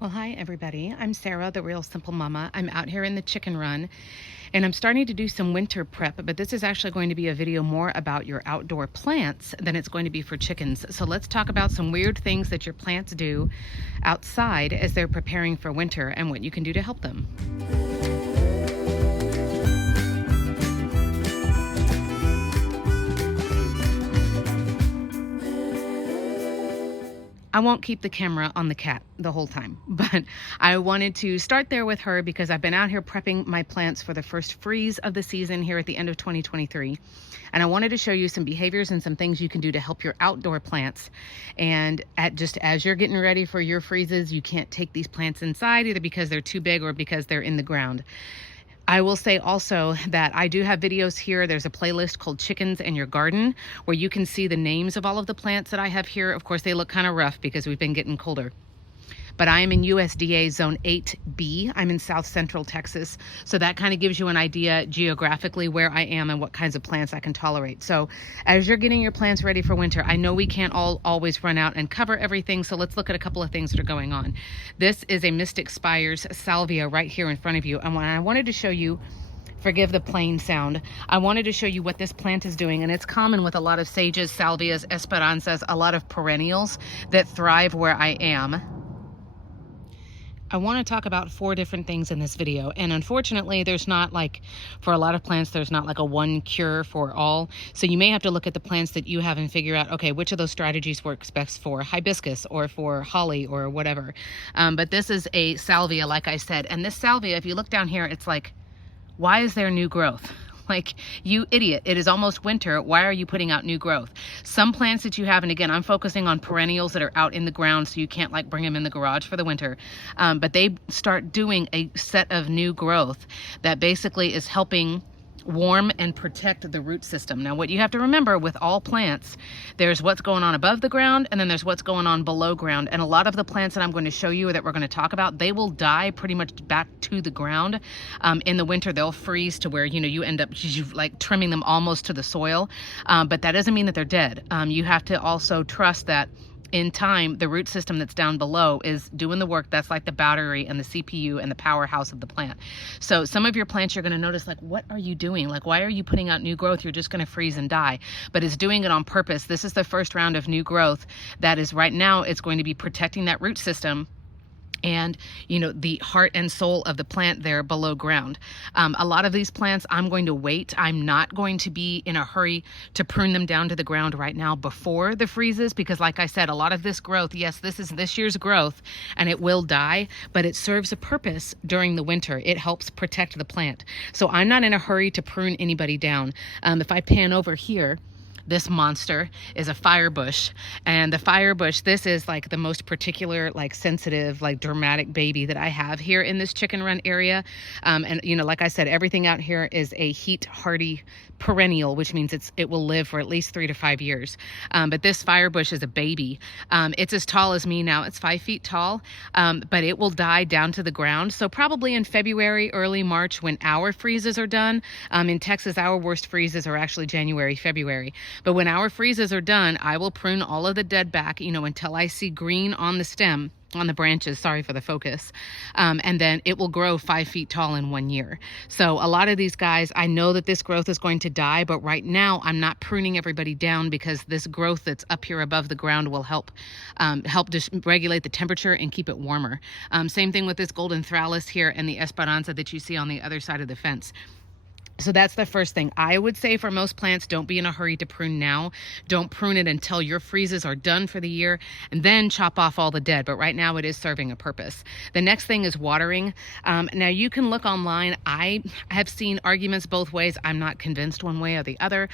Well, hi everybody. I'm Sarah, the Real Simple Mama. I'm out here in the chicken run and I'm starting to do some winter prep, but this is actually going to be a video more about your outdoor plants than it's going to be for chickens. So let's talk about some weird things that your plants do outside as they're preparing for winter and what you can do to help them. I won't keep the camera on the cat the whole time, but I wanted to start there with her because I've been out here prepping my plants for the first freeze of the season here at the end of 2023. And I wanted to show you some behaviors and some things you can do to help your outdoor plants. And just as you're getting ready for your freezes, you can't take these plants inside either because they're too big or because they're in the ground. I will say also that I do have videos here. There's a playlist called Chickens and Your Garden where you can see the names of all of the plants that I have here. Of course, they look kind of rough because we've been getting colder. But I am in USDA Zone 8B. I'm in South Central Texas. So that kind of gives you an idea geographically where I am and what kinds of plants I can tolerate. So as you're getting your plants ready for winter, I know we can't always run out and cover everything. So let's look at a couple of things that are going on. This is a Mystic Spires salvia right here in front of you. And when I wanted to show you, forgive the plain sound, I wanted to show you what this plant is doing. And it's common with a lot of sages, salvias, esperanzas, a lot of perennials that thrive where I am. I want to talk about 4 different things in this video. And unfortunately, there's not like, for a lot of plants, there's not like a one cure for all. So you may have to look at the plants that you have and figure out, okay, which of those strategies works best for hibiscus or for holly or whatever. But this is a salvia, like I said. And this salvia, if you look down here, it's like, why is there new growth? Like, you idiot, it is almost winter. Why are you putting out new growth? Some plants that you have, and again, I'm focusing on perennials that are out in the ground, so you can't like bring them in the garage for the winter. But they start doing a set of new growth that basically is helping warm and protect the root system. Now, what you have to remember with all plants, there's what's going on above the ground and then there's what's going on below ground. And a lot of the plants that I'm going to show you or that we're going to talk about, they will die pretty much back to the ground. In the winter, they'll freeze to where, you end up like trimming them almost to the soil. But that doesn't mean that they're dead. You have to also trust that in time, the root system that's down below is doing the work. That's like the battery and the CPU and the powerhouse of the plant. So some of your plants, you're going to notice, like, what are you doing? Like, why are you putting out new growth? You're just going to freeze and die. But it's doing it on purpose. This is the first round of new growth that is right now. It's going to be protecting that root system and the heart and soul of the plant there below ground. A lot of these plants, I'm going to wait. I'm not going to be in a hurry to prune them down to the ground right now before the freezes, because like I said, a lot of this growth, yes, this is this year's growth and it will die, but it serves a purpose during the winter. It helps protect the plant. So I'm not in a hurry to prune anybody down. If I pan over here, this monster is a firebush, and the firebush, this is like the most particular, like sensitive, like dramatic baby that I have here in this chicken run area. And like I said, everything out here is a heat hardy perennial, which means it will live for at least 3 to 5 years. But this firebush is a baby. It's as tall as me now. It's 5 feet tall, but it will die down to the ground. So probably in February, early March, when our freezes are done. In Texas, our worst freezes are actually January, February. But when our freezes are done, I will prune all of the dead back, until I see green on the stem, on the branches, sorry for the focus. And then it will grow 5 feet tall in 1 year. So a lot of these guys, I know that this growth is going to die, but right now I'm not pruning everybody down because this growth that's up here above the ground will help just regulate the temperature and keep it warmer. Same thing with this golden thralis here and the esperanza that you see on the other side of the fence. So that's the first thing. I would say for most plants, don't be in a hurry to prune now. Don't prune it until your freezes are done for the year and then chop off all the dead. But right now it is serving a purpose. The next thing is watering. Now you can look online. I have seen arguments both ways. I'm not convinced one way or the other.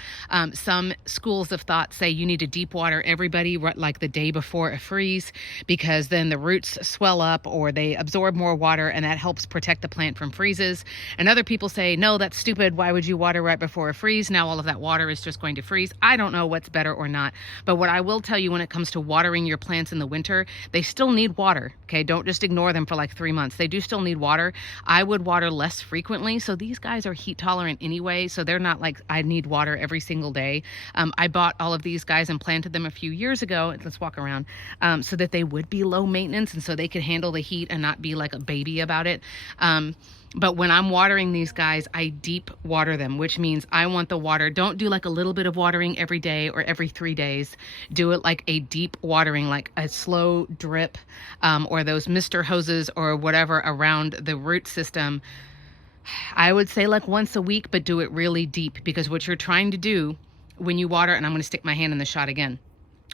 Some schools of thought say you need to deep water everybody like the day before a freeze because then the roots swell up or they absorb more water and that helps protect the plant from freezes. And other people say, no, that's stupid. why would you water right before a freeze? Now all of that water is just going to freeze. I don't know what's better or not. But what I will tell you when it comes to watering your plants in the winter, they still need water. Okay, don't just ignore them for like 3 months. They do still need water. I would water less frequently. So these guys are heat tolerant anyway. So they're not like I need water every single day. I bought all of these guys and planted them a few years ago. Let's walk around, so that they would be low maintenance and so they could handle the heat and not be like a baby about it. But when I'm watering these guys, I deep water them, which means I want the water. Don't do like a little bit of watering every day or every 3 days. Do it like a deep watering, like a slow drip, or those Mr. hoses or whatever around the root system. I would say like once a week, but do it really deep, because what you're trying to do when you water, and I'm going to stick my hand in the shot again.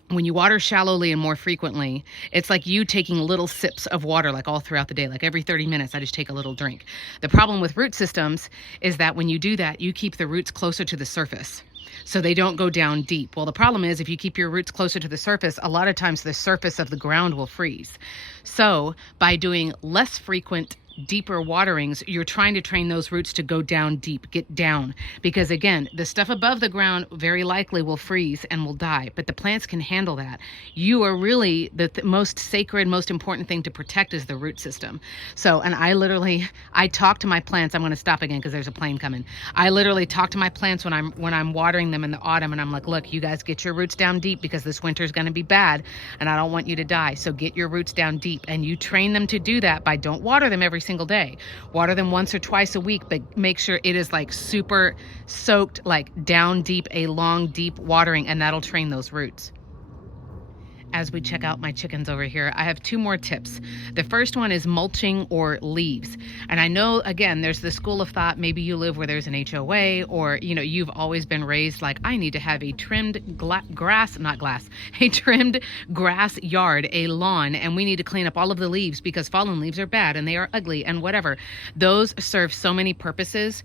When you water shallowly and more frequently, it's like you taking little sips of water like all throughout the day. Like every 30 minutes, I just take a little drink. The problem with root systems is that when you do that, you keep the roots closer to the surface, so they don't go down deep. Well, the problem is if you keep your roots closer to the surface, a lot of times the surface of the ground will freeze. So by doing less frequent, deeper waterings, you're trying to train those roots to go down deep, get down, because again, the stuff above the ground very likely will freeze and will die, but the plants can handle that. You are really the most sacred, most important thing to protect is the root system. So, and I talk to my plants. I'm going to stop again because there's a plane coming. I literally talk to my plants when I'm watering them in the autumn, and I'm like, look, you guys get your roots down deep because this winter is going to be bad and I don't want you to die. So get your roots down deep, and you train them to do that by don't water them every single day. Water them once or twice a week, but make sure it is like super soaked, like down deep, a long, deep watering, and that'll train those roots. As we check out my chickens over here, I have 2 more tips. The first one is mulching or leaves. And I know, again, there's the school of thought, maybe you live where there's an HOA, or, you know, you've always been raised like, I need to have a trimmed a trimmed grass yard, a lawn, and we need to clean up all of the leaves because fallen leaves are bad and they are ugly and whatever. Those serve so many purposes.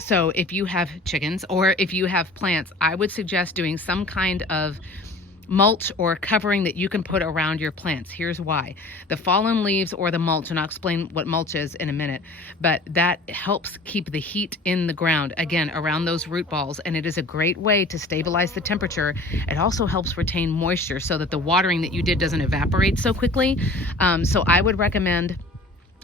So if you have chickens or if you have plants, I would suggest doing some kind of mulch or covering that you can put around your plants. Here's why. The fallen leaves or the mulch, and I'll explain what mulch is in a minute, but that helps keep the heat in the ground, again, around those root balls, and it is a great way to stabilize the temperature. It also helps retain moisture so that the watering that you did doesn't evaporate so quickly. So I would recommend,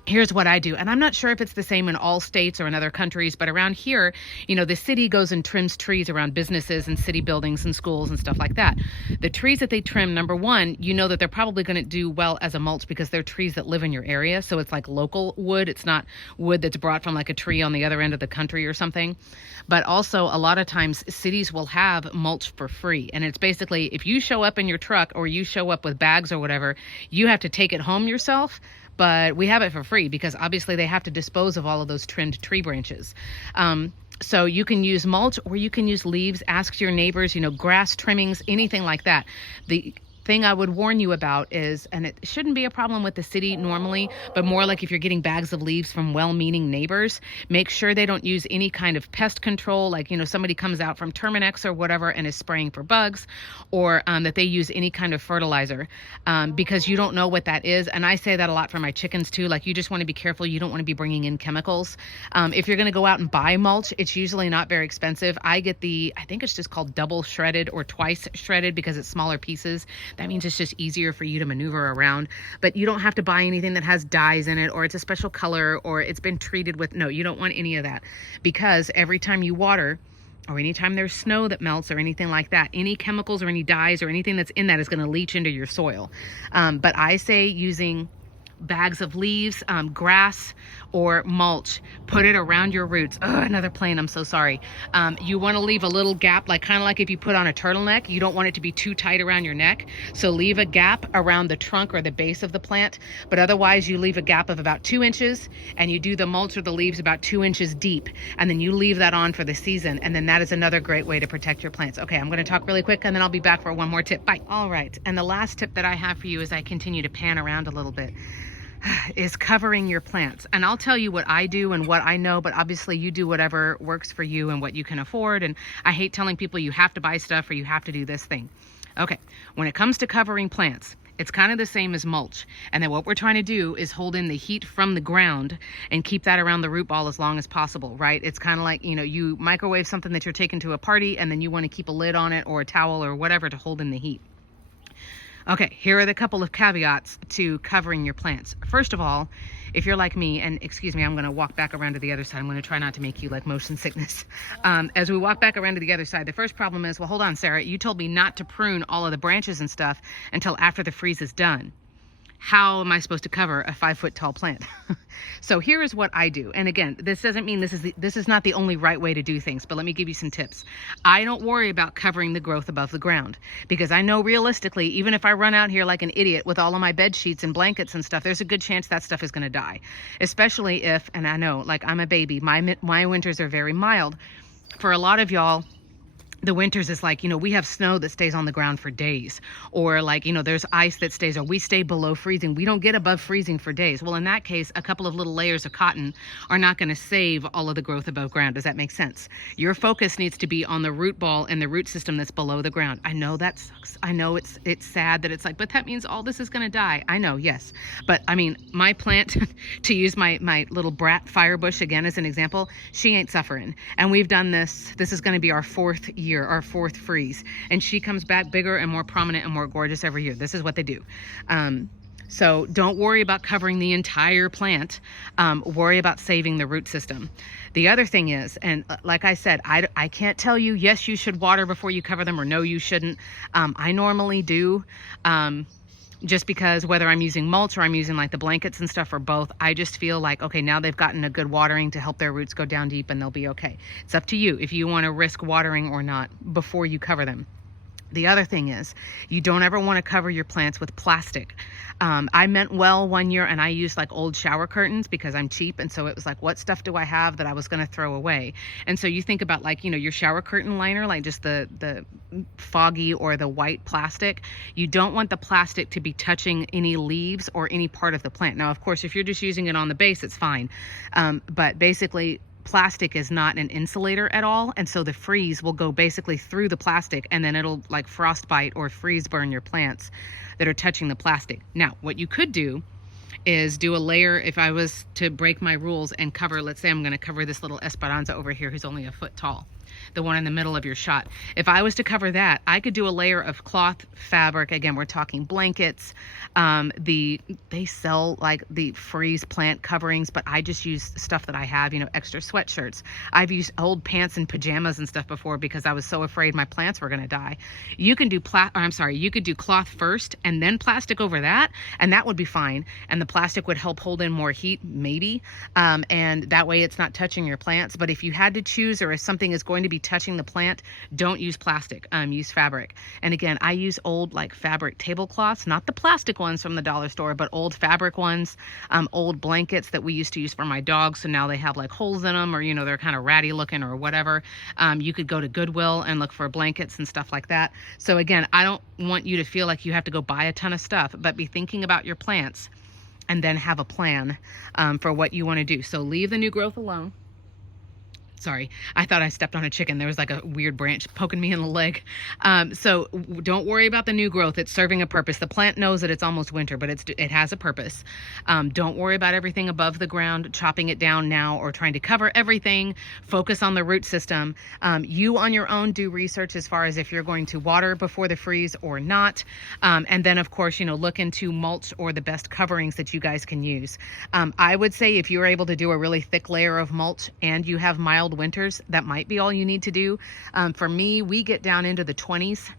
here's what I do. And I'm not sure if it's the same in all states or in other countries, but around here, you know, the city goes and trims trees around businesses and city buildings and schools and stuff like that. The trees that they trim, number one, you know that they're probably going to do well as a mulch because they're trees that live in your area. So it's like local wood. It's not wood that's brought from like a tree on the other end of the country or something. But also a lot of times cities will have mulch for free. And it's basically, if you show up in your truck or you show up with bags or whatever, you have to take it home yourself. But we have it for free because obviously they have to dispose of all of those trimmed tree branches. So you can use mulch or you can use leaves. Ask your neighbors, you know, grass trimmings, anything like that. The thing I would warn you about is, and it shouldn't be a problem with the city normally, but more like if you're getting bags of leaves from well-meaning neighbors, make sure they don't use any kind of pest control, like, you know, somebody comes out from Terminex or whatever and is spraying for bugs, or that they use any kind of fertilizer, because you don't know what that is. And I say that a lot for my chickens too. Like, you just want to be careful. You don't want to be bringing in chemicals. If you're going to go out and buy mulch, it's usually not very expensive. I get I think it's just called double shredded or twice shredded because it's smaller pieces. That means it's just easier for you to maneuver around, but you don't have to buy anything that has dyes in it or it's a special color or it's been treated with, no, you don't want any of that, because every time you water or anytime there's snow that melts or anything like that, any chemicals or any dyes or anything that's in that is going to leach into your soil. But I say using bags of leaves, grass, or mulch. Put it around your roots. Oh, another plane. I'm so sorry. You want to leave a little gap, like kind of like if you put on a turtleneck. You don't want it to be too tight around your neck. So leave a gap around the trunk or the base of the plant. But otherwise, you leave a gap of about 2 inches, and you do the mulch or the leaves about 2 inches deep, and then you leave that on for the season. And then that is another great way to protect your plants. Okay, I'm going to talk really quick, and then I'll be back for one more tip. Bye. All right. And the last tip that I have for you as I continue to pan around a little bit is covering your plants. And I'll tell you what I do and what I know, but obviously you do whatever works for you and what you can afford. And I hate telling people you have to buy stuff or you have to do this thing. Okay, when it comes to covering plants, It's kind of the same as mulch. And then what we're trying to do is hold in the heat from the ground and keep that around the root ball as long as possible, right? It's kind of like, you know, you microwave something that you're taking to a party and then you want to keep a lid on it or a towel or whatever to hold in the heat. Okay, here are the couple of caveats to covering your plants. First of all, if you're like me, and excuse me, I'm going to walk back around to the other side. I'm going to try not to make you like motion sickness. As we walk back around to the other side, the first problem is, well, hold on, Sarah, you told me not to prune all of the branches and stuff until after the freeze is done. How am I supposed to cover a 5-foot tall plant? So here is what I do. And again, this doesn't mean this is not the only right way to do things, but let me give you some tips. I don't worry about covering the growth above the ground because I know realistically, even if I run out here like an idiot with all of my bed sheets and blankets and stuff, there's a good chance that stuff is going to die. Especially if, and I know, like I'm a baby, my winters are very mild. For a lot of y'all, the winters is like, you know, we have snow that stays on the ground for days, or like, you know, there's ice that stays, or we stay below freezing. We don't get above freezing for days. Well, in that case, a couple of little layers of cotton are not going to save all of the growth above ground. Does that make sense? Your focus needs to be on the root ball and the root system that's below the ground. I know that sucks. I know it's sad that it's like, but that means all this is going to die. I know, yes. But I mean, my plant, to use my little brat fire bush again as an example, she ain't suffering. And we've done this. This is going to be our 4th year, our 4th freeze, and she comes back bigger and more prominent and more gorgeous every year. This is what they do. So don't worry about covering the entire plant. Worry about saving the root system. The other thing is, and like I said, I can't tell you, yes, you should water before you cover them, or no, you shouldn't. I normally do. Just because whether I'm using mulch or I'm using like the blankets and stuff or both, I just feel like, okay, now they've gotten a good watering to help their roots go down deep and they'll be okay. It's up to you if you want to risk watering or not before you cover them. The other thing is, you don't ever want to cover your plants with plastic. I meant well one year and I used like old shower curtains because I'm cheap. And so it was like, what stuff do I have that I was going to throw away? And so you think about like, you know, your shower curtain liner, like just the foggy or the white plastic. You don't want the plastic to be touching any leaves or any part of the plant. Now, of course, if you're just using it on the base, it's fine. But basically, plastic is not an insulator at all, and so the freeze will go basically through the plastic, and then it'll like frostbite or freeze burn your plants that are touching the plastic. Now, what you could do is do a layer. If I was to break my rules and cover, let's say I'm going to cover this little Esperanza over here who's only a foot tall, the one in the middle of your shot. If I was to cover that, I could do a layer of cloth fabric. Again, we're talking blankets. They sell like the freeze plant coverings, but I just use stuff that I have, you know, extra sweatshirts. I've used old pants and pajamas and stuff before because I was so afraid my plants were going to die. You can do you could do cloth first and then plastic over that, and that would be fine. And the plastic would help hold in more heat, maybe. And that way it's not touching your plants. But if you had to choose, or if something is going to be touching the plant, don't use plastic, use fabric. And again, I use old like fabric tablecloths, not the plastic ones from the dollar store, but old fabric ones, old blankets that we used to use for my dogs. So now they have like holes in them, or, you know, they're kind of ratty looking or whatever. You could go to Goodwill and look for blankets and stuff like that. So again, I don't want you to feel like you have to go buy a ton of stuff, but be thinking about your plants and then have a plan for what you want to do. So leave the new growth alone. Sorry, I thought I stepped on a chicken. There was like a weird branch poking me in the leg. So don't worry about the new growth. It's serving a purpose. The plant knows that it's almost winter, but it has a purpose. Don't worry about everything above the ground, chopping it down now or trying to cover everything. Focus on the root system. You on your own do research as far as if you're going to water before the freeze or not. And then of course, you know, look into mulch or the best coverings that you guys can use. I would say if you're able to do a really thick layer of mulch and you have mild winters, that might be all you need to do. For me, we get down into the 20s.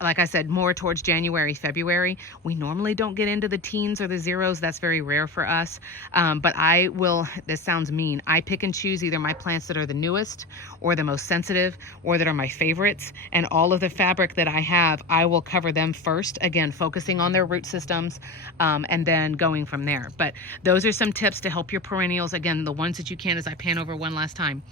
Like I said, more towards January, February. We normally don't get into the teens or the zeros. That's very rare for us. But I will, this sounds mean, I pick and choose either my plants that are the newest or the most sensitive or that are my favorites. And all of the fabric that I have, I will cover them first, again, focusing on their root systems, and then going from there. But those are some tips to help your perennials. Again, the ones that you can, as I pan over one last time,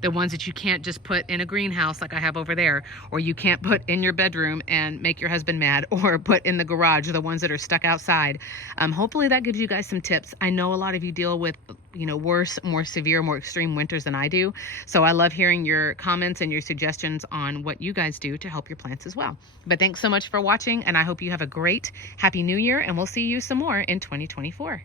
the ones that you can't just put in a greenhouse like I have over there, or you can't put in your bedroom and make your husband mad, or put in the garage, the ones that are stuck outside. Hopefully that gives you guys some tips. I know a lot of you deal with, worse, more severe, more extreme winters than I do. So I love hearing your comments and your suggestions on what you guys do to help your plants as well. But thanks so much for watching, and I hope you have a great, happy new year, and we'll see you some more in 2024.